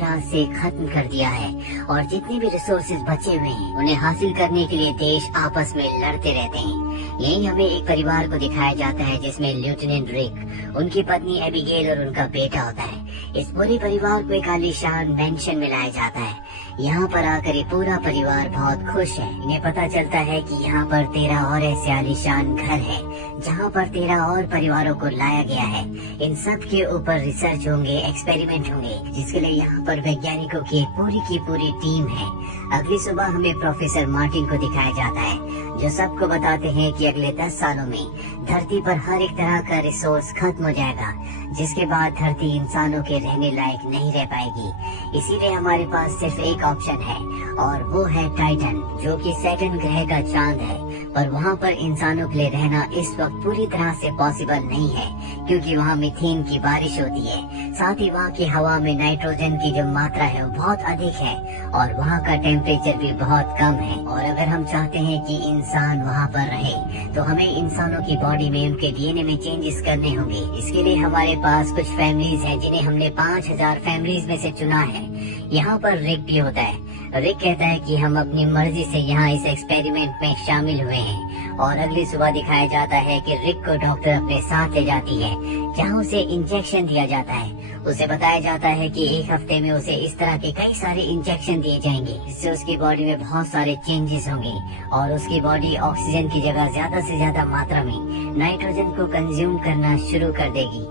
तरह से खत्म कर दिया है और जितने भी रिसोर्सेज बचे हुए हैं उन्हें हासिल करने के लिए देश आपस में लड़ते रहते हैं। यही हमें एक परिवार को दिखाया जाता है जिसमें लेफ्टिनेंट रिक, उनकी पत्नी एबिगेल और उनका बेटा होता है। इस पूरे परिवार को एक आलीशान मेंशन में लाया जाता है। यहाँ पर आकर ये पूरा परिवार बहुत खुश है। इन्हें पता चलता है कि यहाँ पर 13 और ऐसे आलीशान घर है जहाँ पर 13 और परिवारों को लाया गया है। इन सब के ऊपर रिसर्च होंगे, एक्सपेरिमेंट होंगे, जिसके लिए यहाँ पर वैज्ञानिकों की पूरी टीम है। अगली सुबह हमें प्रोफेसर मार्टिन को दिखाया जाता है जो सबको बताते हैं कि अगले 10 सालों में धरती पर हर एक तरह का रिसोर्स खत्म हो जाएगा, जिसके बाद धरती इंसानों के रहने लायक नहीं रह पाएगी। इसीलिए हमारे पास सिर्फ एक ऑप्शन है और वो है टाइटन, जो कि सैटर्न ग्रह का चांद है। पर वहाँ पर इंसानों के लिए रहना इस वक्त पूरी तरह से पॉसिबल नहीं है, क्योंकि वहाँ मीथेन की बारिश होती है। साथ ही वहाँ की हवा में नाइट्रोजन की जो मात्रा है वो बहुत अधिक है और वहाँ का टेम्परेचर भी बहुत कम है। और अगर हम चाहते हैं कि इंसान वहाँ पर रहे तो हमें इंसानों की बॉडी में उनके डीएनए में चेंजेस करने होंगे। इसके लिए हमारे पास कुछ फैमिलीज हैं जिन्हें हमने 5000 फैमिलीज में से चुना है। यहाँ पर रिक भी होता है। रिक कहता है कि हम अपनी मर्जी से यहाँ इस एक्सपेरिमेंट में शामिल हुए हैं और अगली सुबह दिखाया जाता है कि रिक को डॉक्टर अपने साथ ले जाती है जहाँ उसे इंजेक्शन दिया जाता है। उसे बताया जाता है कि एक हफ्ते में उसे इस तरह के कई सारे इंजेक्शन दिए जाएंगे, इससे उसकी बॉडी में बहुत सारे चेंजेस होंगे और उसकी बॉडी ऑक्सीजन की जगह ज्यादा से ज्यादा मात्रा में नाइट्रोजन को कंज्यूम करना शुरू कर देगी।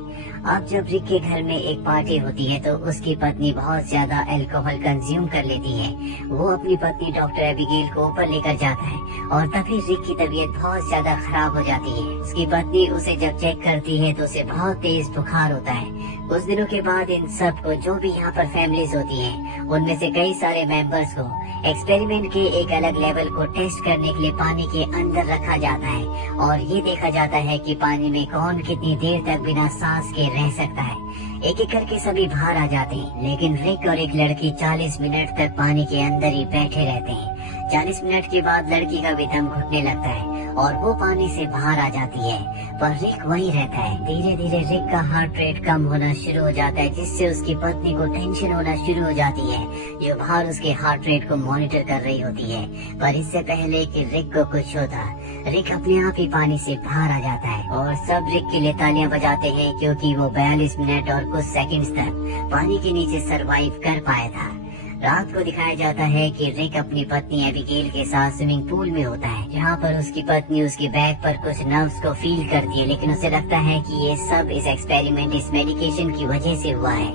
अब जब रिक के घर में एक पार्टी होती है तो उसकी पत्नी बहुत ज्यादा अल्कोहल कंज्यूम कर लेती है। वो अपनी पत्नी डॉक्टर एबिगेल को ऊपर लेकर जाता है और तभी रिक की तबीयत बहुत ज्यादा खराब हो जाती है। उसकी पत्नी उसे जब चेक करती है तो उसे बहुत तेज बुखार होता है। कुछ दिनों के बाद इन सब को, जो भी यहाँ पर फैमिलीज होती हैं, उनमें से कई सारे मेंबर्स को एक्सपेरिमेंट के एक अलग लेवल को टेस्ट करने के लिए पानी के अंदर रखा जाता है और ये देखा जाता है कि पानी में कौन कितनी देर तक बिना सांस के रह सकता है। एक एक करके सभी बाहर आ जाते हैं, लेकिन रिक और एक लड़की 40 मिनट तक पानी के अंदर ही बैठे रहते हैं। 40 मिनट के बाद लड़की का भी दम घुटने लगता है और वो पानी से बाहर आ जाती है, पर रिक वहीं रहता है। धीरे धीरे रिक का हार्ट रेट कम होना शुरू हो जाता है, जिससे उसकी पत्नी को टेंशन होना शुरू हो जाती है, जो बाहर उसके हार्ट रेट को मॉनिटर कर रही होती है। पर इससे पहले कि रिक को कुछ होता, रिक अपने आप ही पानी से बाहर आ जाता है और सब रिक के लिए तालियां बजाते हैं, क्योंकि वो 42 मिनट और कुछ सेकंड्स तक पानी के नीचे सरवाइव कर पाया था। रात को दिखाया जाता है कि रिक अपनी पत्नी एबिगेल के साथ स्विमिंग पूल में होता है, जहाँ पर उसकी पत्नी उसके बैक पर कुछ नर्व्स को फील करती है, लेकिन उसे लगता है कि ये सब इस एक्सपेरिमेंट, इस मेडिकेशन की वजह से हुआ है।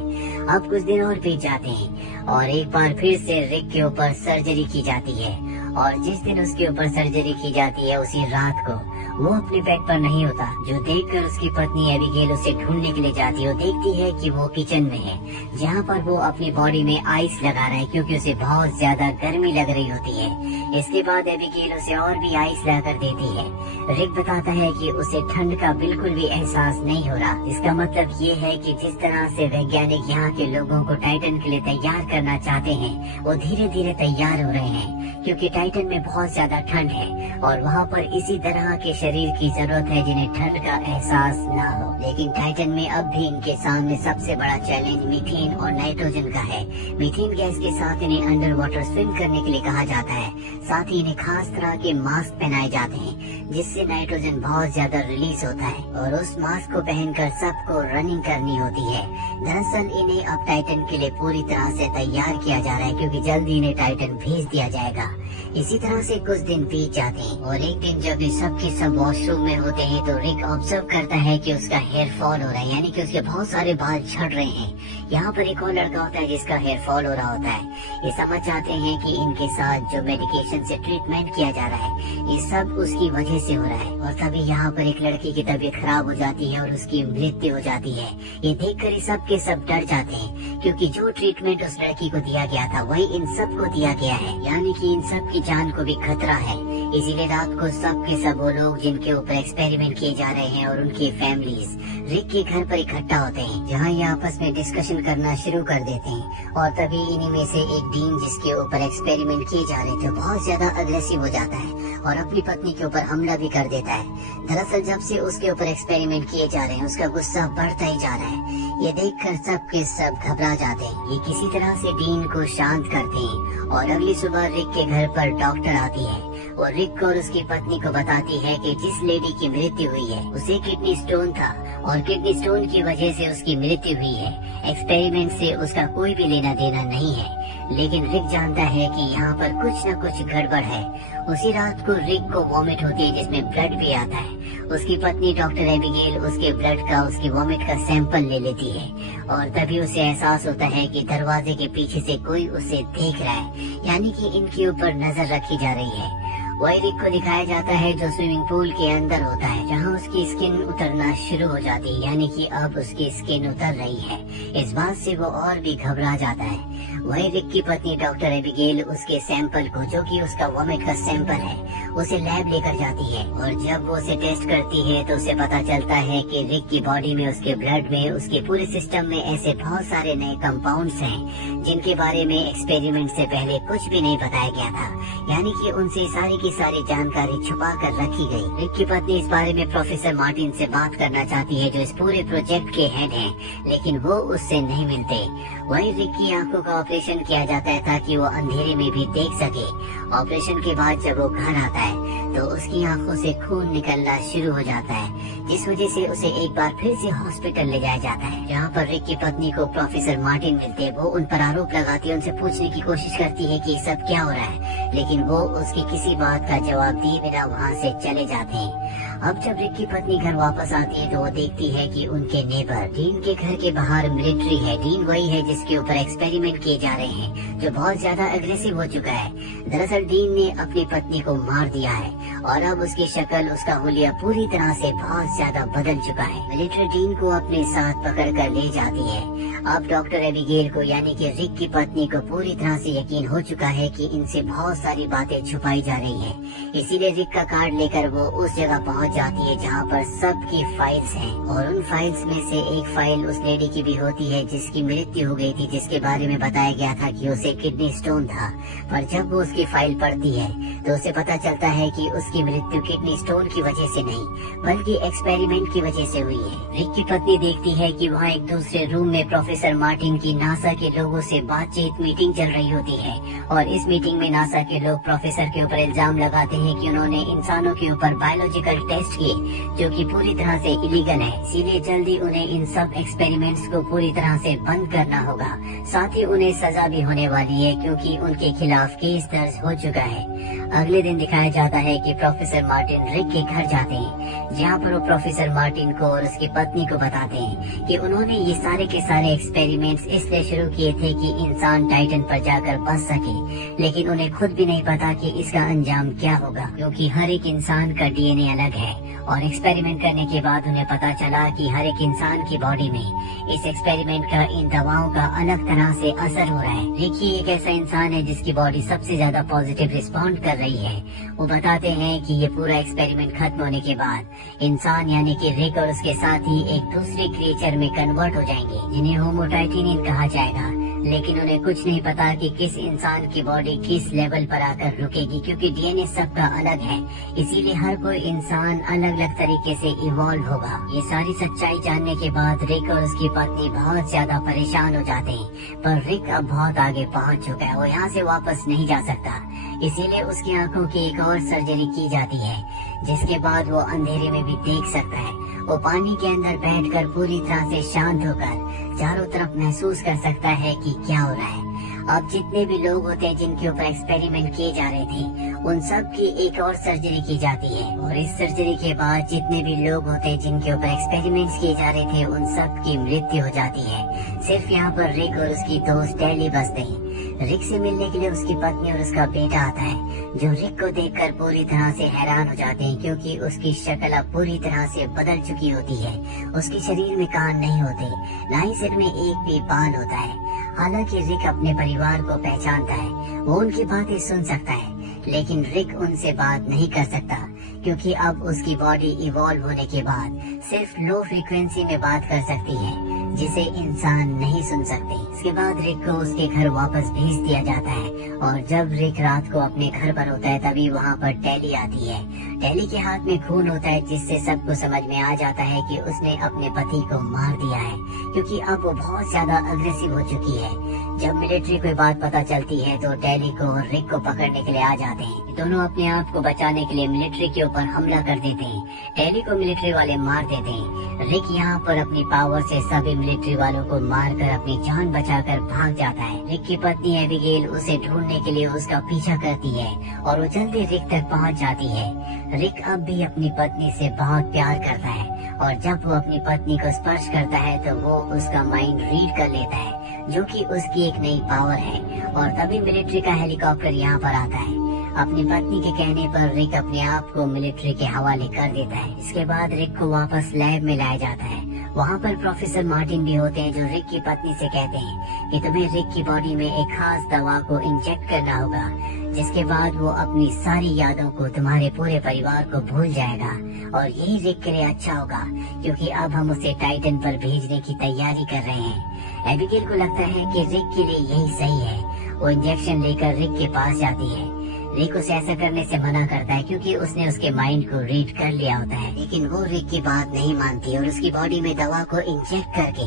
अब कुछ दिन और बीत जाते हैं और एक बार फिर से रिक के ऊपर सर्जरी की जाती है और जिस दिन उसके ऊपर सर्जरी की जाती है उसी रात को वो अपने बेड पर नहीं होता, जो देखकर उसकी पत्नी एबिगेल उसे ढूंढने के लिए जाती है। वो देखती है कि वो किचन में है, जहाँ पर वो अपनी बॉडी में आइस लगा रहा है, क्योंकि उसे बहुत ज्यादा गर्मी लग रही होती है। इसके बाद एबिगेल उसे और भी आइस लाकर देती है। रिक बताता है कि उसे ठंड का बिल्कुल भी एहसास नहीं हो रहा। इसका मतलब ये है कि जिस तरह से वैज्ञानिक यहाँ के लोगों को टाइटन के लिए तैयार करना चाहते हैं, वो धीरे धीरे तैयार हो रहे हैं, क्योंकि टाइटन में बहुत ज्यादा ठंड है और वहाँ पर इसी तरह के शरीर की जरूरत है जिन्हें ठंड का एहसास ना हो। लेकिन टाइटन में अब भी इनके सामने सबसे बड़ा चैलेंज मीथेन और नाइट्रोजन का है। मीथेन गैस के साथ इन्हें अंडर वाटर स्विम करने के लिए कहा जाता है। साथ ही इन्हें खास तरह के मास्क पहनाए जाते हैं, जिससे नाइट्रोजन बहुत ज्यादा रिलीज होता है और उस मास्क को पहनकर सबको रनिंग करनी होती है। दरअसल इन्हें अब टाइटन के लिए पूरी तरह से तैयार किया जा रहा है, क्योंकि जल्दी इन्हें टाइटन भेज दिया जाएगा। इसी तरह से कुछ दिन बीत जाते हैं और एक दिन जब ये सब के सब वॉशरूम में होते हैं तो रिक ऑब्जर्व करता है कि उसका हेयर फॉल हो रहा है, यानी कि उसके बहुत सारे बाल झड़ रहे हैं। यहाँ पर एक और लड़का होता है जिसका हेयर फॉल हो रहा होता है। ये समझ जाते हैं कि इनके साथ जो मेडिकेशन से ट्रीटमेंट किया जा रहा है, ये सब उसकी वजह से हो रहा है। और तभी यहाँ पर एक लड़की की तबीयत खराब हो जाती है और उसकी मृत्यु हो जाती है। ये देखकर ये सब के सब डर जाते हैं, क्योंकि जो ट्रीटमेंट उस लड़की को दिया गया था वही इन सब को दिया गया है, यानी कि इन सब की जान को भी खतरा है। इसीलिए रात को सब के सब वो लोग जिनके ऊपर एक्सपेरिमेंट किए जा रहे हैं और उनकी फैमिलीज रिक के घर पर इकट्ठा होते हैं, जहाँ ये आपस में डिस्कशन ऑपरेशन करना शुरू कर देते हैं और तभी इन्हीं में से एक डीन जिसके ऊपर एक्सपेरिमेंट किए जा रहे थे बहुत ज्यादा अग्रेसिव हो जाता है और अपनी पत्नी के ऊपर हमला भी कर देता है। दरअसल जब से उसके ऊपर एक्सपेरिमेंट किए जा रहे हैं उसका गुस्सा बढ़ता ही जा रहा है। ये देखकर सब के सब घबरा जाते हैं। ये किसी तरह से डीन को शांत करते हैं और अगली सुबह रिक के घर पर डॉक्टर आती है और रिक और उसकी पत्नी को बताती है कि जिस लेडी की मृत्यु हुई है उसे किडनी स्टोन था और किडनी स्टोन की वजह से उसकी मृत्यु हुई है। एक्सपेरिमेंट से उसका कोई भी लेना देना नहीं है, लेकिन रिक जानता है कि यहाँ पर कुछ न कुछ गड़बड़ है। उसी रात को रिक को वॉमिट होती है जिसमें ब्लड भी आता है। उसकी पत्नी डॉक्टर एबिगेल उसके ब्लड का उसकी वॉमिट का सैंपल ले लेती है और तभी उसे एहसास होता है कि दरवाजे के पीछे से कोई उसे देख रहा है, यानी कि इनके ऊपर नजर रखी जा रही है। वही रिक को दिखाया जाता है जो स्विमिंग पूल के अंदर होता है, जहाँ उसकी स्किन उतरना शुरू हो जाती है, यानी कि अब उसकी स्किन उतर रही है। इस बात से वो और भी घबरा जाता है। वही रिक की पत्नी डॉक्टर एबिगेल उसके सैंपल को, जो कि उसका वॉमिट का सैंपल है, उसे लैब लेकर जाती है और जब वो उसे टेस्ट करती है तो उसे पता चलता है कि रिक की बॉडी में, उसके ब्लड में, उसके पूरे सिस्टम में ऐसे बहुत सारे नए कंपाउंड्स हैं जिनके बारे में एक्सपेरिमेंट से पहले कुछ भी नहीं बताया गया था, यानी कि उनसे सारी की सारी जानकारी छुपा कर रखी गई। रिक की पत्नी इस बारे में प्रोफेसर मार्टिन से बात करना चाहती है जो इस पूरे प्रोजेक्ट के हेड हैं, लेकिन वो उससे नहीं मिलते। वही रिक की आंखों का ऑपरेशन किया जाता है ताकि वो अंधेरे में भी देख सके। ऑपरेशन के बाद जब वो घर आता है तो उसकी आंखों से खून निकलना शुरू हो जाता है, जिस वजह से उसे एक बार फिर से हॉस्पिटल ले जाया जाता है, जहाँ पर रिक की पत्नी को प्रोफेसर मार्टिन मिलते हैं। वो उन पर आरोप लगाती है, उनसे पूछने की कोशिश करती है कि सब क्या हो रहा है, लेकिन वो उसकी किसी बात का जवाब दिए बिना वहाँ से चले जाते हैं। अब जब रिक की पत्नी घर वापस आती है तो वो देखती है कि उनके नेबर डीन के घर के बाहर मिलिट्री है। डीन वही है जिसके ऊपर एक्सपेरिमेंट किए जा रहे हैं, जो बहुत ज्यादा अग्रेसिव हो चुका है। दरअसल डीन ने अपनी पत्नी को मार दिया है और अब उसकी शक्ल, उसका हुलिया पूरी तरह से बहुत ज्यादा बदल चुका है। मिलिट्री डीन को अपने साथ पकड़ कर ले जाती है। अब डॉक्टर एबिगेल को, यानी कि रिक की पत्नी को, पूरी तरह से यकीन हो चुका है कि इनसे बहुत सारी बातें छुपाई जा रही हैं। इसीलिए रिक का कार्ड लेकर वो उस जगह पहुंच जाती है जहां पर सबकी फाइल्स हैं और उन फाइल्स में से एक फाइल उस लेडी की भी होती है जिसकी मृत्यु हो गई थी, जिसके बारे में बताया गया था कि उसे किडनी स्टोन था। पर जब वो उसकी फाइल पढ़ती है तो उसे पता चलता है कि उसकी मृत्यु किडनी स्टोन की वजह से नहीं बल्कि एक्सपेरिमेंट की वजह से हुई है। रिक की पत्नी देखती है कि वहाँ एक दूसरे रूम में प्रोफेसर मार्टिन की नासा के लोगों से बातचीत मीटिंग चल रही होती है और इस मीटिंग में नासा के लोग प्रोफेसर के ऊपर इल्जाम लगाते हैं कि उन्होंने इंसानों के ऊपर बायोलॉजिकल टेस्ट किए जो कि पूरी तरह से इलीगल है। इसीलिए जल्दी उन्हें इन सब एक्सपेरिमेंट्स को पूरी तरह से बंद करना होगा। साथ ही उन्हें सजा भी होने वाली है क्योंकि उनके खिलाफ केस दर्ज हो चुका है। अगले दिन दिखाया जाता है कि प्रोफेसर मार्टिन रिक के घर जाते हैं, जहाँ पर वो प्रोफेसर मार्टिन को और उसकी पत्नी को बताते हैं कि उन्होंने ये सारे के सारे एक्सपेरिमेंट्स इसलिए शुरू किए थे कि इंसान टाइटन पर जाकर बच सके, लेकिन उन्हें खुद भी नहीं पता कि इसका अंजाम क्या होगा, क्योंकि हर एक इंसान का डीएनए अलग है। और एक्सपेरिमेंट करने के बाद उन्हें पता चला कि हर एक इंसान की बॉडी में इस एक्सपेरिमेंट का, इन दवाओं का अलग तरह से असर हो रहा है। रिक ही एक ऐसा इंसान है जिसकी बॉडी सबसे ज्यादा पॉजिटिव रिस्पॉन्ड कर रही है। वो बताते हैं कि ये पूरा एक्सपेरिमेंट खत्म होने के बाद इंसान यानी कि रिक और उसके साथी एक दूसरे क्रिएचर में कन्वर्ट हो जाएंगे जिन्हें होमो टाइटेनियन कहा जाएगा, लेकिन उन्हें कुछ नहीं पता कि किस इंसान की बॉडी किस लेवल पर आकर रुकेगी, क्योंकि डीएनए सबका अलग है। इसीलिए हर कोई इंसान अलग अलग तरीके से इवॉल्व होगा। ये सारी सच्चाई जानने के बाद रिक और उसकी पत्नी बहुत ज्यादा परेशान हो जाते हैं, पर रिक अब बहुत आगे पहुंच चुका है, वो यहाँ से वापस नहीं जा सकता। इसीलिए उसकी आंखों की एक और सर्जरी की जाती है, जिसके बाद वो अंधेरे में भी देख सकता है। वो पानी के अंदर बैठकर पूरी तरह से शांत होकर चारों तरफ महसूस कर सकता है कि क्या हो रहा है। अब जितने भी लोग होते हैं जिनके ऊपर एक्सपेरिमेंट किए जा रहे थे, उन सब की एक और सर्जरी की जाती है और इस सर्जरी के बाद जितने भी लोग होते हैं जिनके ऊपर एक्सपेरिमेंट्स किए जा रहे थे, उन सब की मृत्यु हो जाती है। सिर्फ यहाँ पर रिक और उसकी दोस्त टैली बचते हैं। रिक से मिलने के लिए उसकी पत्नी और उसका बेटा आता है, जो रिक को देखकर पूरी तरह से हैरान हो जाते हैं, क्योंकि उसकी शक्ल अब पूरी तरह से बदल चुकी होती है। उसके शरीर में कान नहीं होते, ना ही सिर में एक भी बाल होता है। हालांकि रिक अपने परिवार को पहचानता है, वो उनकी बातें सुन सकता है, लेकिन रिक उनसे बात नहीं कर सकता, क्योंकि अब उसकी बॉडी इवॉल्व होने के बाद सिर्फ लो फ्रीक्वेंसी में बात कर सकती है। जिसे इंसान नहीं सुन सकते। इसके बाद रिक को उसके घर वापस भेज दिया जाता है और जब रिक रात को अपने घर पर होता है तभी वहाँ पर टेली आती है। टेली के हाथ में खून होता है जिससे सबको समझ में आ जाता है कि उसने अपने पति को मार दिया है, क्योंकि अब वो बहुत ज्यादा अग्रेसिव हो चुकी है। जब मिलिट्री को बात पता चलती है तो टेली को और रिक को पकड़ने के लिए आ जाते हैं। दोनों अपने आप को बचाने के लिए मिलिट्री के ऊपर हमला कर देते हैं। टेली को मिलिट्री वाले मार देते हैं। रिक यहाँ पर अपनी पावर से सभी मिलिट्री वालों को मारकर अपनी जान बचाकर भाग जाता है। रिक की पत्नी एबिगेल उसे ढूंढने के लिए उसका पीछा करती है और वो जल्दी रिक तक पहुँच जाती है। रिक अब भी अपनी पत्नी से बहुत प्यार करता है और जब वो अपनी पत्नी को स्पर्श करता है तो वो उसका माइंड रीड कर लेता है, जो कि उसकी एक नई पावर है। और तभी मिलिट्री का हेलीकॉप्टर यहाँ पर आता है। अपनी पत्नी के कहने पर रिक अपने आप को मिलिट्री के हवाले कर देता है। इसके बाद रिक को वापस लैब में लाया जाता है। वहाँ पर प्रोफेसर मार्टिन भी होते हैं जो रिक की पत्नी से कहते हैं कि तुम्हें रिक की बॉडी में एक खास दवा को इंजेक्ट करना होगा, जिसके बाद वो अपनी सारी यादों को तुम्हारे पूरे परिवार को भूल जाएगा। और यही रिक के लिए अच्छा होगा, क्योंकि अब हम उसे टाइटन पर भेजने की तैयारी कर रहे हैं। एबिगेल को लगता है कि रिक के लिए यही सही है। वो इंजेक्शन लेकर रिक के पास जाती है। रिक उसे ऐसा करने से मना करता है क्योंकि उसने उसके माइंड को रीड कर लिया होता है, लेकिन वो रिक की बात नहीं मानती और उसकी बॉडी में दवा को इंजेक्ट करके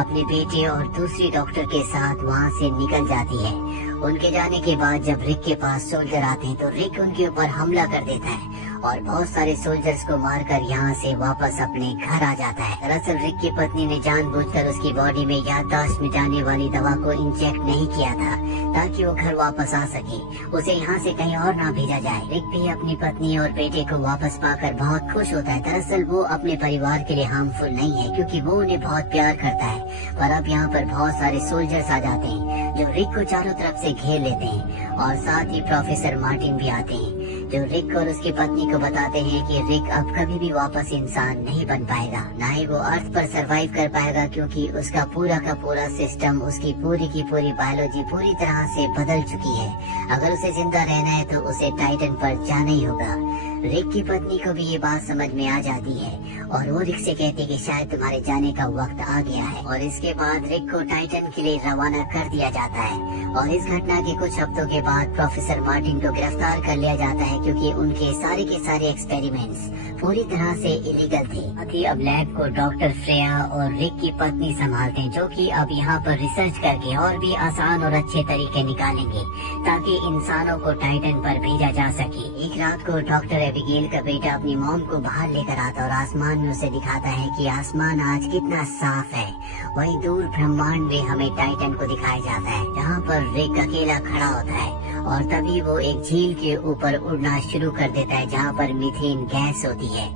अपने बेटे और दूसरी डॉक्टर के साथ वहाँ से निकल जाती है। उनके जाने के बाद जब रिक के पास सोल्जर आते हैं तो रिक उनके ऊपर हमला कर देता है और बहुत सारे सोल्जर्स को मारकर यहाँ से वापस अपने घर आ जाता है। दरअसल रिक की पत्नी ने जानबूझकर उसकी बॉडी में याददाश्त मिटाने वाली दवा को इंजेक्ट नहीं किया था ताकि वो घर वापस आ सके, उसे यहाँ से कहीं और ना भेजा जाए। रिक भी अपनी पत्नी और बेटे को वापस पाकर बहुत खुश होता है। दरअसल वो अपने परिवार के लिए हार्मफुल नहीं है क्योंकि वो उन्हें बहुत प्यार करता है। पर अब यहाँ पर बहुत सारे सोल्जर्स आ जाते हैं जो रिक को चारों तरफ से घेर लेते हैं और साथ ही प्रोफेसर मार्टिन भी आते हैं जो रिक और उसकी पत्नी को बताते हैं कि रिक अब कभी भी वापस इंसान नहीं बन पाएगा, ना ही वो अर्थ पर सरवाइव कर पाएगा, क्योंकि उसका पूरा का पूरा सिस्टम, उसकी पूरी की पूरी बायोलॉजी पूरी तरह से बदल चुकी है। अगर उसे जिंदा रहना है तो उसे टाइटन पर जाना ही होगा। रिक की पत्नी को भी ये बात समझ में आ जाती है और वो रिक से कहती है कि शायद तुम्हारे जाने का वक्त आ गया है। और इसके बाद रिक को टाइटन के लिए रवाना कर दिया जाता है और इस घटना के कुछ हफ्तों के बाद प्रोफेसर मार्टिन को गिरफ्तार कर लिया जाता है क्योंकि उनके सारे के सारे एक्सपेरिमेंट्स पूरी तरह से इलीगल थे। अभी अब लैब को डॉक्टर फ्रेया और रिक की पत्नी संभालते हैं, जो कि अब यहाँ पर रिसर्च करके और भी आसान और अच्छे तरीके निकालेंगे ताकि इंसानों को टाइटन पर भेजा जा सके। एक रात को डॉक्टर एबिगेल का बेटा अपनी मॉम को बाहर लेकर आता और आसमान में उसे दिखाता है कि आसमान आज कितना साफ है। वहीं दूर ब्रह्मांड में हमें टाइटन को दिखाया जाता है जहाँ पर रिक अकेला खड़ा होता है और तभी वो एक झील के ऊपर उड़ना शुरू कर देता है जहाँ पर मीथेन गैस होती है।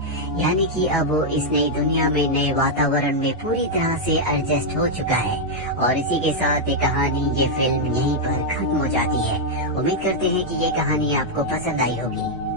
यानी कि अब वो इस नई दुनिया में, नए वातावरण में पूरी तरह से एडजस्ट हो चुका है। और इसी के साथ ये कहानी, ये फिल्म यहीं पर खत्म हो जाती है। उम्मीद करते हैं कि ये कहानी आपको पसंद आई होगी।